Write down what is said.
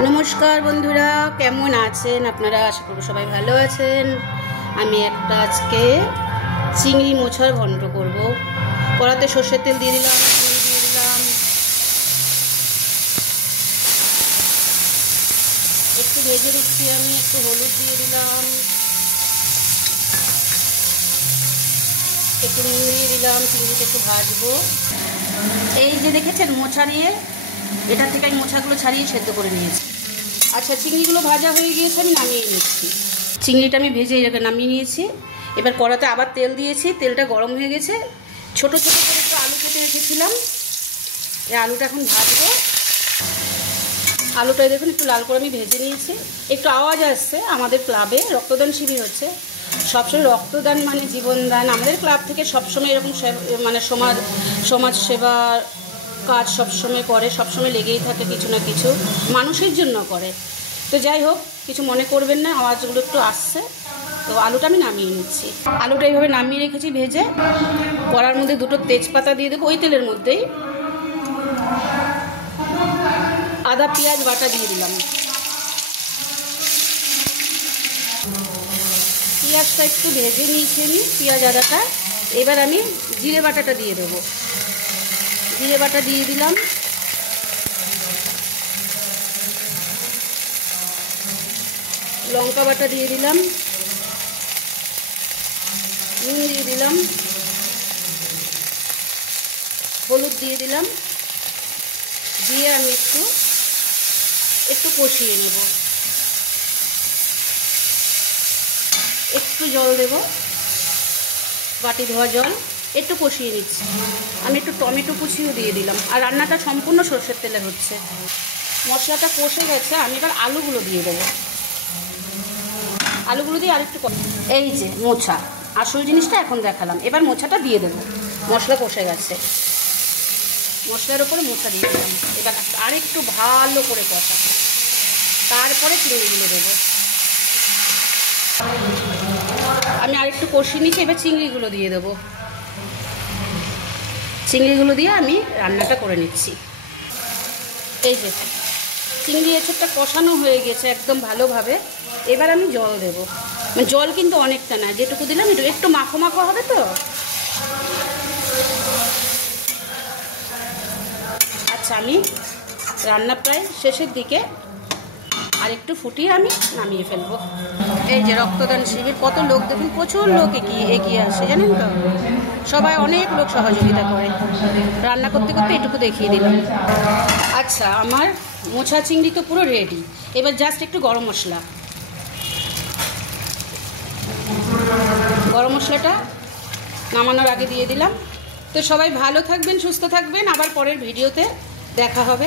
नमस्कार बंधुरा केमन आছেন আপনারা আশা করি সবাই ভালো আছেন। আমি একটা আজকে চিংড়ি মোছার ঘন্ট করব। কড়াতে সরষের তেল দিয়ে দিলাম, দিয়ে দিলাম একটু ভেজে দিচ্ছি, আমি একটু হলুদ দিয়ে দিলাম, একটু নুন দিয়ে দিলাম, চিংড়িটা একটু ভাজবো। এই যে দেখেছেন মোছা নিয়ে, এটা থেকে আমি মোছাগুলো ছাড়িয়ে সেদ্ধ করে নিয়েছি। আচ্ছা, চিংড়িগুলো ভাজা হয়ে গিয়েছে, আমি নামিয়ে নিচ্ছি। চিংড়িটা আমি ভেজে এটাকে নামিয়ে নিয়েছি। এবার কড়াতে আবার তেল দিয়েছি, তেলটা গরম হয়ে গেছে। ছোট ছোট করে একটু আলু কেটে রেখেছিলাম, এই আলুটা এখন ভাজবো। আলুটা দেখুন একটু লাল করে আমি ভেজে নিয়েছি। একটু আওয়াজ আসছে, আমাদের ক্লাবে রক্তদান শিবির হচ্ছে। সবসময় রক্তদান মানে জীবনদান। আমাদের ক্লাব থেকে সবসময় এরকম মানে সমাজ সেবার কাজ সবসময় করে, সবসময় লেগেই থাকে কিছু না কিছু, মানুষের জন্য করে। তো যাই হোক, কিছু মনে করবেন না, আওয়াজগুলো একটু আসছে। তো আলুটা আমি নামিয়ে নিচ্ছি। আলুটা এইভাবে নামিয়ে রেখেছি ভেজে। কড়ার মধ্যে দুটো তেজপাতা দিয়ে দেবো, ওই তেলের মধ্যেই আদা পেঁয়াজ বাটা দিয়ে দিলাম। পেঁয়াজটা একটু ভেজে নিয়েছি আমি, পেঁয়াজ আদাটা। এবার আমি জিরে বাটাটা দিয়ে দেবো। জিরে বাটা দিয়ে দিলাম, লঙ্কা বাটা দিয়ে দিলাম, নুন দিয়ে দিলাম, হলুদ দিয়ে দিলাম, দিয়ে আমি একটু কষিয়ে নেব। একটু জল দেব, বাটি ধোয়া জল, একটু কষিয়ে নিচ্ছি। আমি একটু টমেটো কুচিও দিয়ে দিলাম। আর রান্নাটা সম্পূর্ণ সরষের তেলে হচ্ছে। মশলাটা কষে গেছে, আমি এবার আলুগুলো দিয়ে দেবো। আলুগুলো দিয়ে আরেকটু, এই যে মোছা, আসল জিনিসটা এখন দেখালাম। এবার মোছাটা দিয়ে দেবো। মশলা কষে গেছে, মশলার ওপরে মোছা দিয়ে দিলাম। এবার আরেকটু ভালো করে কষা, তারপরে চিংড়িগুলো দেবো। আমি আরেকটু কষিয়ে নিচ্ছি, এবার চিংড়িগুলো দিয়ে দেবো। চিংড়িগুলো দিয়ে আমি রান্নাটা করে নিচ্ছি। এই যে চিংড়ি এসবটা কষানো হয়ে গেছে একদম ভালোভাবে। এবার আমি জল দেব। জল কিন্তু অনেকটা না, যেটুকু দিলাম একটু মাখো মাখো হবে তো। আচ্ছা, আমি রান্না প্রায় শেষের দিকে, আর একটু ফুটিয়ে আমি নামিয়ে ফেলবো। এই যে রক্তদান শিবির, কত লোক দেখুন, প্রচুর লোক এগিয়ে আসে, জানেন তো। সবাই, অনেক লোক সহযোগিতা করে। রান্না করতে করতে এটুকু দেখিয়ে দিলাম। আচ্ছা, আমার মোছা চিংড়ি তো পুরো রেডি। এবার জাস্ট একটু গরম মশলাটা নামানোর আগে দিয়ে দিলাম। তো সবাই ভালো থাকবেন, সুস্থ থাকবেন। আবার পরের ভিডিওতে দেখা হবে।